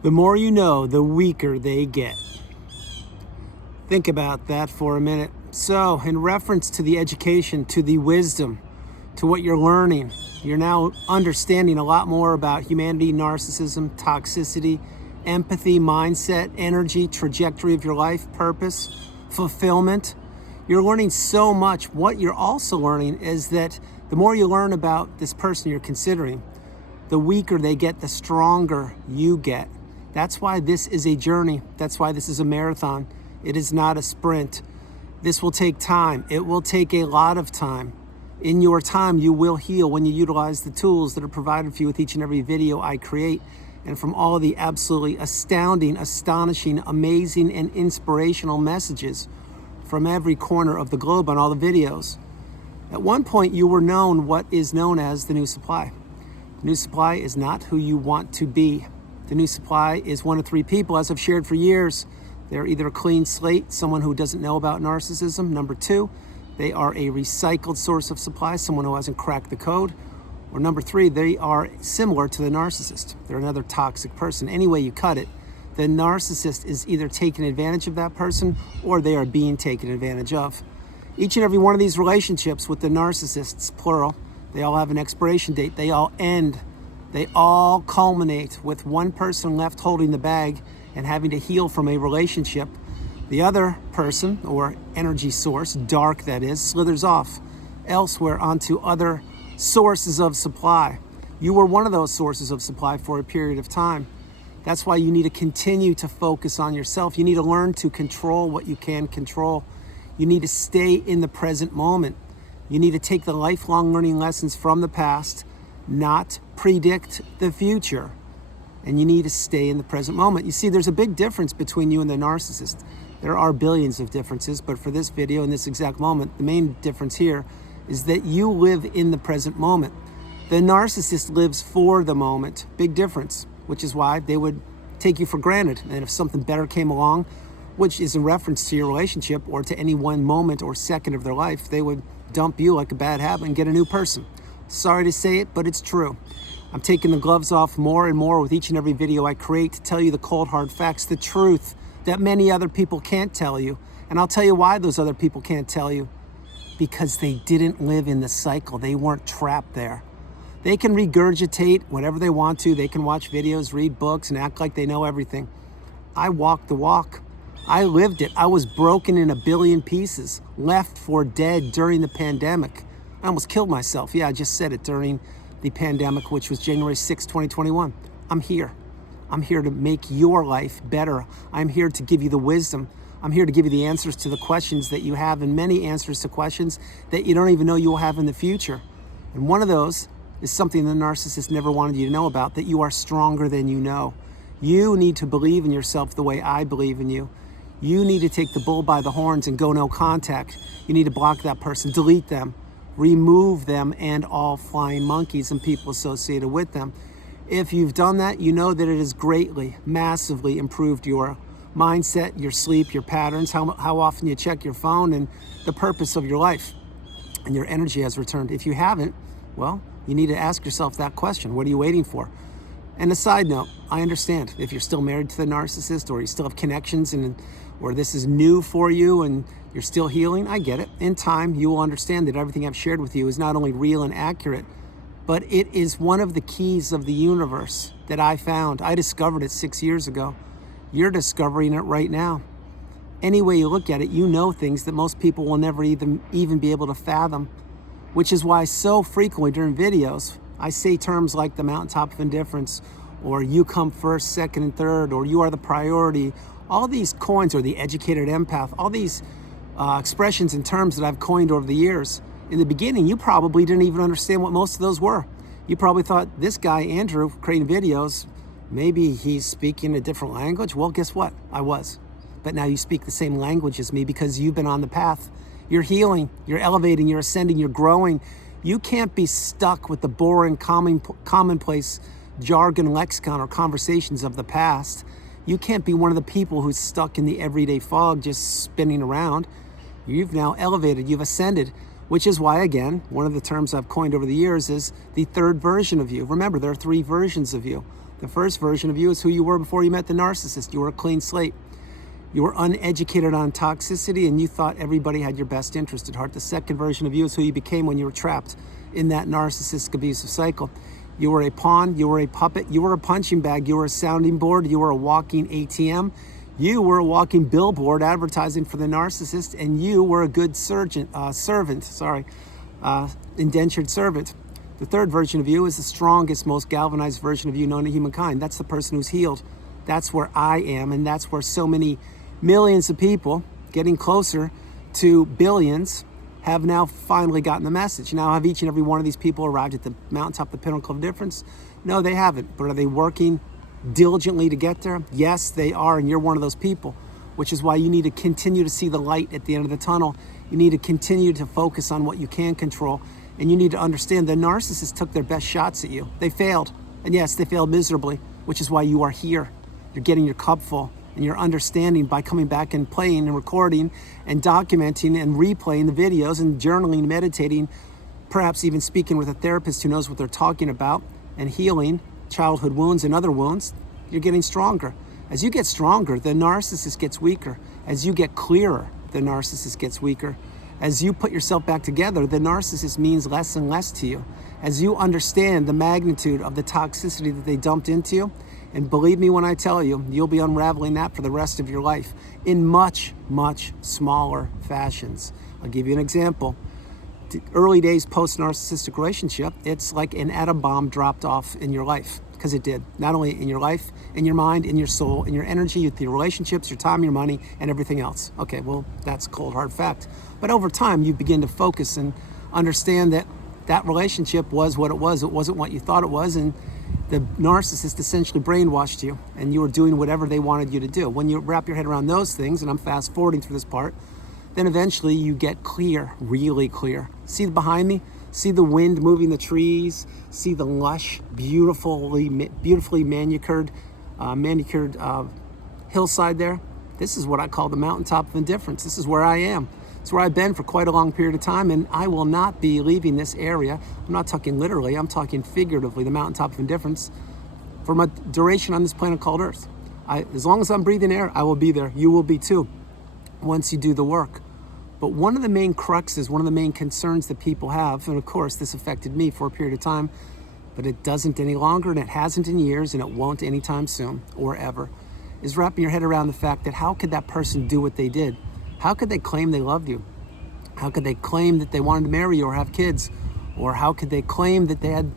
The more you know, the weaker they get. Think about that for a minute. So, in reference to the education, to the wisdom, to what you're learning, you're now understanding a lot more about humanity, narcissism, toxicity, empathy, mindset, energy, trajectory of your life, purpose, fulfillment. You're learning so much. What you're also learning is that the more you learn about this person you're considering, the weaker they get, the stronger you get. That's why this is a journey. That's why this is a marathon. It is not a sprint. This will take time. It will take a lot of time. In your time, you will heal when you utilize the tools that are provided for you with each and every video I create, and from all the absolutely astounding, astonishing, amazing, and inspirational messages from every corner of the globe on all the videos. At one point, you were known what is known as the new supply. The new supply is not who you want to be. The new supply is one of three people, as I've shared for years. They're either a clean slate, someone who doesn't know about narcissism. Number two, they are a recycled source of supply, someone who hasn't cracked the code. Or number three, they are similar to the narcissist. They're another toxic person. Any way you cut it, the narcissist is either taking advantage of that person or they are being taken advantage of. Each and every one of these relationships with the narcissists, plural, they all have an expiration date. They all end. They all culminate with one person left holding the bag and having to heal from a relationship. The other person, or energy source, dark that is, slithers off elsewhere onto other sources of supply. You were one of those sources of supply for a period of time. That's why you need to continue to focus on yourself. You need to learn to control what you can control. You need to stay in the present moment. You need to take the lifelong learning lessons from the past, not predict the future. And you need to stay in the present moment. You see, there's a big difference between you and the narcissist. There are billions of differences, but for this video, in this exact moment, the main difference here is that you live in the present moment. The narcissist lives for the moment. Big difference, which is why they would take you for granted. And if something better came along, which is in reference to your relationship or to any one moment or second of their life, they would dump you like a bad habit and get a new person. Sorry to say it, but it's true. I'm taking the gloves off more and more with each and every video I create to tell you the cold hard facts, the truth that many other people can't tell you. And I'll tell you why those other people can't tell you. Because they didn't live in the cycle. They weren't trapped there. They can regurgitate whatever they want to. They can watch videos, read books, and act like they know everything. I walked the walk. I lived it. I was broken in a billion pieces, left for dead during the pandemic. I almost killed myself. Yeah, I just said it, during the pandemic, which was January 6, 2021. I'm here. I'm here to make your life better. I'm here to give you the wisdom. I'm here to give you the answers to the questions that you have, and many answers to questions that you don't even know you will have in the future. And one of those is something the narcissist never wanted you to know about, that you are stronger than you know. You need to believe in yourself the way I believe in you. You need to take the bull by the horns and go no contact. You need to block that person, delete them, remove them and all flying monkeys and people associated with them. If you've done that, you know that it has greatly, massively improved your mindset, your sleep, your patterns, how often you check your phone, and the purpose of your life. And your energy has returned. If you haven't, well, you need to ask yourself that question. What are you waiting for? And a side note, I understand if you're still married to the narcissist, or you still have connections, or this is new for you and you're still healing, I get it. In time, you will understand that everything I've shared with you is not only real and accurate, but it is one of the keys of the universe that I found. I discovered it 6 years ago. You're discovering it right now. Any way you look at it, you know things that most people will never even be able to fathom, which is why so frequently during videos, I say terms like the mountaintop of indifference, or you come first, second, and third, or you are the priority. All these coins, or the educated empath, all these expressions and terms that I've coined over the years. In the beginning, you probably didn't even understand what most of those were. You probably thought, this guy, Andrew, creating videos, maybe he's speaking a different language. Well, guess what? I was. But now you speak the same language as me because you've been on the path. You're healing, you're elevating, you're ascending, you're growing. You can't be stuck with the boring, commonplace jargon lexicon or conversations of the past. You can't be one of the people who's stuck in the everyday fog just spinning around. You've now elevated, you've ascended, which is why, again, one of the terms I've coined over the years is the third version of you. Remember, there are three versions of you. The first version of you is who you were before you met the narcissist. You were a clean slate. You were uneducated on toxicity, and you thought everybody had your best interest at heart. The second version of you is who you became when you were trapped in that narcissistic abusive cycle. You were a pawn, you were a puppet, you were a punching bag, you were a sounding board, you were a walking ATM, you were a walking billboard advertising for the narcissist, and you were a good indentured servant. The third version of you is the strongest, most galvanized version of you known to humankind. That's the person who's healed. That's where I am, and that's where so many millions of people, getting closer to billions, have now finally gotten the message. Now, have each and every one of these people arrived at the mountaintop, the pinnacle of difference? No, they haven't. But are they working diligently to get there? Yes, they are, and you're one of those people, which is why you need to continue to see the light at the end of the tunnel. You need to continue to focus on what you can control, and you need to understand the narcissists took their best shots at you. They failed, and yes, they failed miserably, which is why you are here. You're getting your cup full, and you're understanding by coming back and playing and recording and documenting and replaying the videos and journaling, meditating, perhaps even speaking with a therapist who knows what they're talking about, and healing childhood wounds and other wounds. You're getting stronger. As you get stronger, the narcissist gets weaker. As you get clearer, the narcissist gets weaker. As you put yourself back together, the narcissist means less and less to you. As you understand the magnitude of the toxicity that they dumped into you, and believe me when I tell you, you'll be unraveling that for the rest of your life in much, much smaller fashions. I'll give you an example. The early days post-narcissistic relationship, it's like an atom bomb dropped off in your life, because it did. Not only in your life, in your mind, in your soul, in your energy, your relationships, your time, your money, and everything else. Okay, well, that's a cold, hard fact. But over time, you begin to focus and understand that that relationship was what it was. It wasn't what you thought it was, and the narcissist essentially brainwashed you, and you were doing whatever they wanted you to do. When you wrap your head around those things, and I'm fast forwarding through this part, then eventually you get clear, really clear. See behind me? See the wind moving the trees? See the lush, beautifully manicured hillside there? This is what I call the mountaintop of indifference. This is where I am. It's where I've been for quite a long period of time, and I will not be leaving this area. I'm not talking literally, I'm talking figuratively, the mountaintop of indifference, for my duration on this planet called Earth. As long as I'm breathing air, I will be there. You will be too, once you do the work. But one of the main cruxes, one of the main concerns that people have, and of course this affected me for a period of time, but it doesn't any longer, and it hasn't in years, and it won't anytime soon or ever, is wrapping your head around the fact that how could that person do what they did? How could they claim they loved you? How could they claim that they wanted to marry you or have kids? Or how could they claim that they had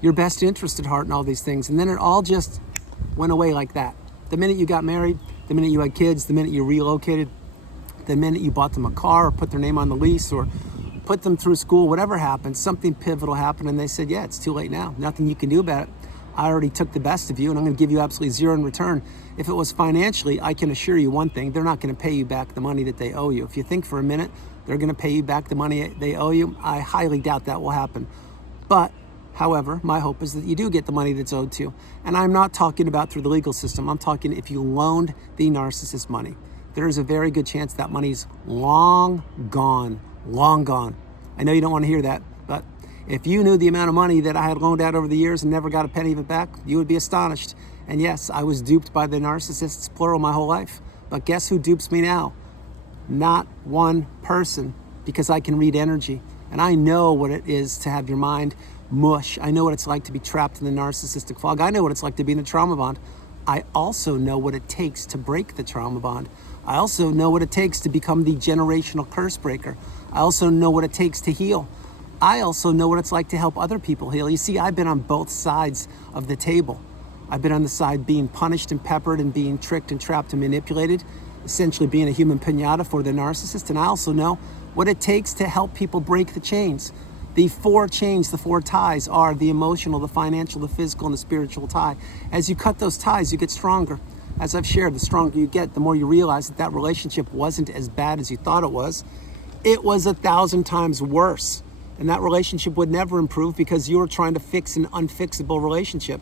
your best interest at heart and all these things? And then it all just went away like that. The minute you got married, the minute you had kids, the minute you relocated, the minute you bought them a car or put their name on the lease or put them through school, whatever happened, something pivotal happened, and they said, yeah, it's too late now. Nothing you can do about it. I already took the best of you, and I'm going to give you absolutely zero in return. If it was financially, I can assure you one thing, they're not going to pay you back the money that they owe you. If you think for a minute they're going to pay you back the money they owe you, I highly doubt that will happen. But, however, my hope is that you do get the money that's owed to you. And I'm not talking about through the legal system. I'm talking if you loaned the narcissist money. There is a very good chance that money's long gone, long gone. I know you don't want to hear that, but if you knew the amount of money that I had loaned out over the years and never got a penny of it back, you would be astonished. And yes, I was duped by the narcissists, plural, my whole life. But guess who dupes me now? Not one person, because I can read energy. And I know what it is to have your mind mush. I know what it's like to be trapped in the narcissistic fog. I know what it's like to be in a trauma bond. I also know what it takes to break the trauma bond. I also know what it takes to become the generational curse breaker. I also know what it takes to heal. I also know what it's like to help other people heal. You see, I've been on both sides of the table. I've been on the side being punished and peppered and being tricked and trapped and manipulated, essentially being a human piñata for the narcissist. And I also know what it takes to help people break the chains. The four chains, the four ties are the emotional, the financial, the physical, and the spiritual tie. As you cut those ties, you get stronger. As I've shared, the stronger you get, the more you realize that that relationship wasn't as bad as you thought it was. It was 1,000 times worse. And that relationship would never improve because you were trying to fix an unfixable relationship.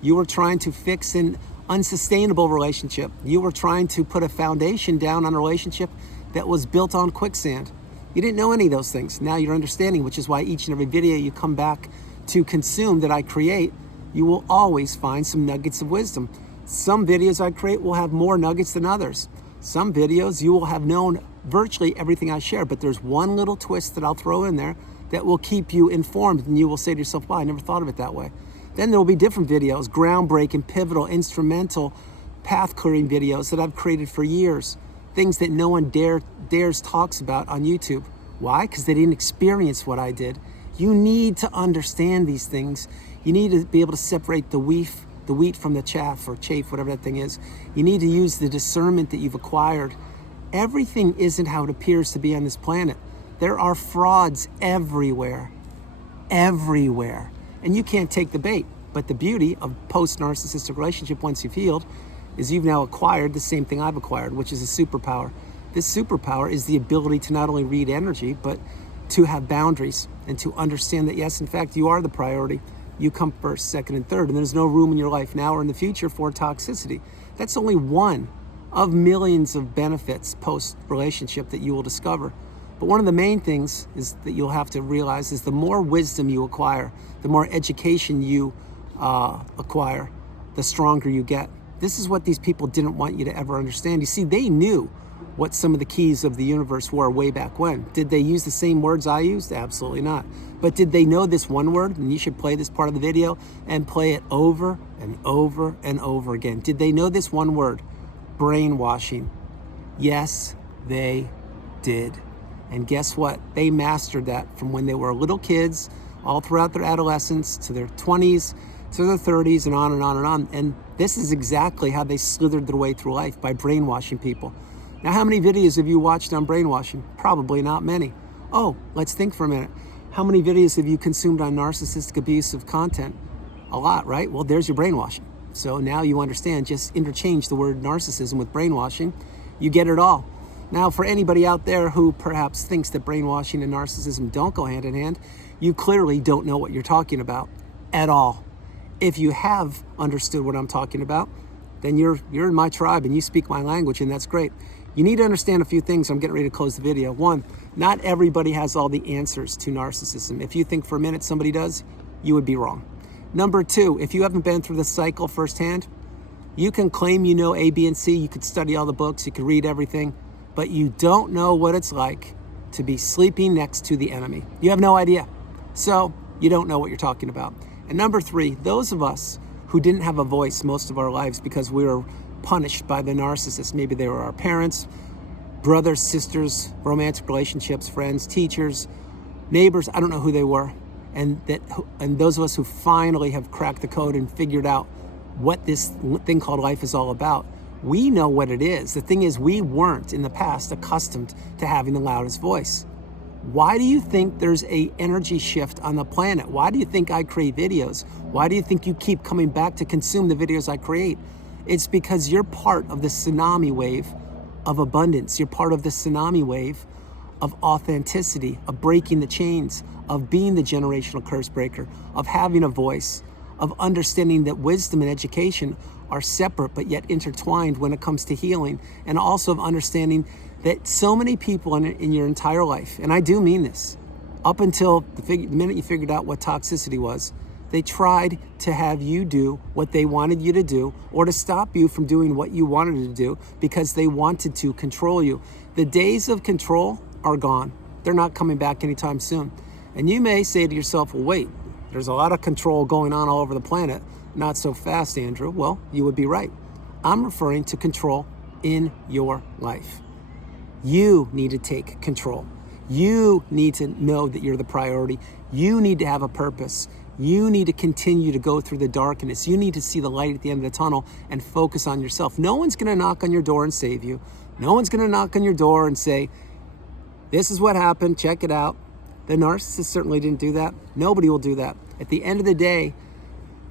You were trying to fix an unsustainable relationship. You were trying to put a foundation down on a relationship that was built on quicksand. You didn't know any of those things. Now you're understanding, which is why each and every video you come back to consume that I create, you will always find some nuggets of wisdom. Some videos I create will have more nuggets than others. Some videos you will have known virtually everything I share, but there's one little twist that I'll throw in there that will keep you informed, and you will say to yourself, wow, I never thought of it that way. Then there will be different videos, groundbreaking, pivotal, instrumental, path-clearing videos that I've created for years, things that no one dares talks about on YouTube. Why? Because they didn't experience what I did. You need to understand these things. You need to be able to separate the wheat from the chaff, or chaff, whatever that thing is. You need to use the discernment that you've acquired. Everything isn't how it appears to be on this planet. There are frauds everywhere, and you can't take the bait. But the beauty of post-narcissistic relationship, once you've healed, is you've now acquired the same thing I've acquired, which is a superpower. This superpower is the ability to not only read energy, but to have boundaries and to understand that, yes, in fact, you are the priority. You come first, second, and third, and there's no room in your life now or in the future for toxicity. That's only one of millions of benefits post-relationship that you will discover. But one of the main things is that you'll have to realize is the more wisdom you acquire, the more education you acquire, the stronger you get. This is what these people didn't want you to ever understand. You see, they knew what some of the keys of the universe were way back when. Did they use the same words I used? Absolutely not. But did they know this one word? And you should play this part of the video and play it over and over and over again. Did they know this one word? Brainwashing. Yes, they did. And guess what? They mastered that from when they were little kids, all throughout their adolescence, to their 20s, to their 30s, and on and on and on. And this is exactly how they slithered their way through life, by brainwashing people. Now, how many videos have you watched on brainwashing? Probably not many. Oh, let's think for a minute. How many videos have you consumed on narcissistic abusive content? A lot, right? Well, there's your brainwashing. So now you understand, just interchange the word narcissism with brainwashing. You get it all. Now, for anybody out there who perhaps thinks that brainwashing and narcissism don't go hand in hand, you clearly don't know what you're talking about at all. If you have understood what I'm talking about, then you're in my tribe and you speak my language, and that's great. You need to understand a few things. I'm getting ready to close the video. One, not everybody has all the answers to narcissism. If you think for a minute somebody does, you would be wrong. Number two, if you haven't been through the cycle firsthand, you can claim you know A, B, and C. You could study all the books. You could read everything. But you don't know what it's like to be sleeping next to the enemy. You have no idea. So you don't know what you're talking about. And number three, those of us who didn't have a voice most of our lives because we were punished by the narcissist. Maybe they were our parents, brothers, sisters, romantic relationships, friends, teachers, neighbors. I don't know who they were. And those of us who finally have cracked the code and figured out what this thing called life is all about, we know what it is. The thing is, we weren't in the past accustomed to having the loudest voice. Why do you think there's a energy shift on the planet? Why do you think I create videos? Why do you think you keep coming back to consume the videos I create? It's because you're part of the tsunami wave of abundance. You're part of the tsunami wave of authenticity, of breaking the chains, of being the generational curse breaker, of having a voice, of understanding that wisdom and education are separate but yet intertwined when it comes to healing, and also of understanding that so many people in your entire life, and I do mean this, up until the minute you figured out what toxicity was, they tried to have you do what they wanted you to do, or to stop you from doing what you wanted to do, because they wanted to control you. The days of control are gone. They're not coming back anytime soon. And you may say to yourself, well, wait, there's a lot of control going on all over the planet. Not so fast, Andrew. Well, you would be right. I'm referring to control in your life. You need to take control. You need to know that you're the priority. You need to have a purpose. You need to continue to go through the darkness. You need to see the light at the end of the tunnel and focus on yourself. No one's going to knock on your door and save you. No one's going to knock on your door and say, this is what happened, check it out. The narcissist certainly didn't do that. Nobody will do that. At the end of the day,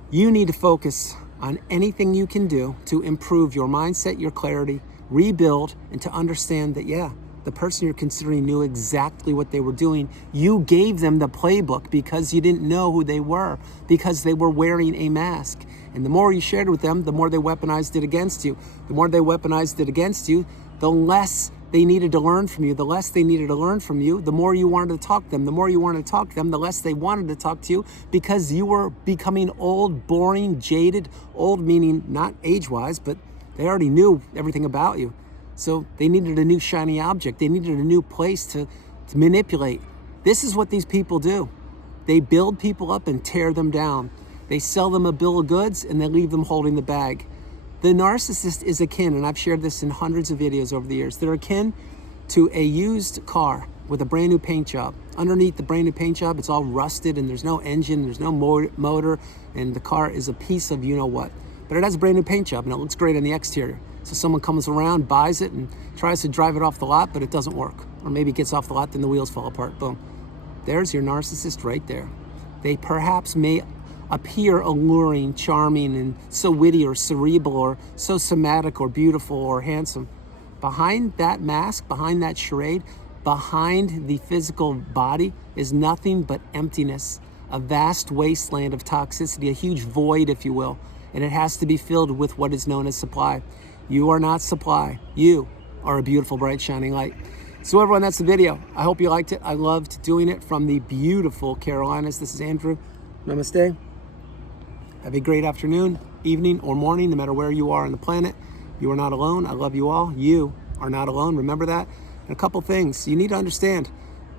you need to focus on anything you can do to improve your mindset, your clarity, rebuild, and to understand that, yeah, the person you're considering knew exactly what they were doing. You gave them the playbook because you didn't know who they were, because they were wearing a mask. And the more you shared with them, the more they weaponized it against you. The more they weaponized it against you, the less they needed to learn from you, the less they needed to learn from you, the more you wanted to talk to them. The more you wanted to talk to them, the less they wanted to talk to you, because you were becoming old, boring, jaded. Old meaning not age-wise, but they already knew everything about you. So they needed a new shiny object. They needed a new place to manipulate. This is what these people do. They build people up and tear them down. They sell them a bill of goods and they leave them holding the bag. The narcissist is akin, and I've shared this in hundreds of videos over the years, they're akin to a used car with a brand new paint job. Underneath the brand new paint job, it's all rusted and there's no engine, there's no motor, and the car is a piece of you know what. But it has a brand new paint job and it looks great on the exterior. So someone comes around, buys it, and tries to drive it off the lot, but it doesn't work. Or maybe it gets off the lot, then the wheels fall apart, boom. There's your narcissist right there. They perhaps may appear alluring, charming, and so witty or cerebral or so somatic or beautiful or handsome. Behind that mask, behind that charade, behind the physical body is nothing but emptiness, a vast wasteland of toxicity, a huge void, if you will, and it has to be filled with what is known as supply. You are not supply. You are a beautiful, bright, shining light. So everyone, that's the video. I hope you liked it. I loved doing it from the beautiful Carolinas. This is Andrew. Namaste. Have a great afternoon, evening, or morning, no matter where you are on the planet. You are not alone. I love you all. You are not alone. Remember that. And a couple things you need to understand.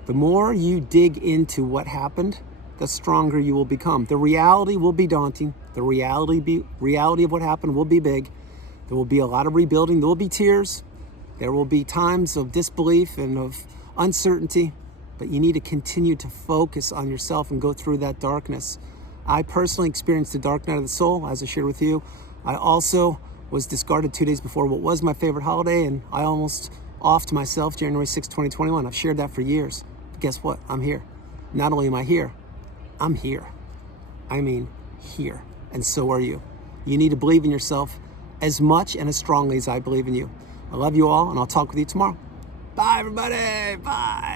The more you dig into what happened, the stronger you will become. The reality will be daunting. The reality of what happened will be big. There will be a lot of rebuilding. There will be tears. There will be times of disbelief and of uncertainty. But you need to continue to focus on yourself and go through that darkness. I personally experienced the dark night of the soul, as I shared with you. I also was discarded 2 days before what was my favorite holiday, and I almost offed myself January 6, 2021. I've shared that for years. But guess what? I'm here. Not only am I here, I'm here. I mean, here. And so are you. You need to believe in yourself as much and as strongly as I believe in you. I love you all, and I'll talk with you tomorrow. Bye, everybody. Bye.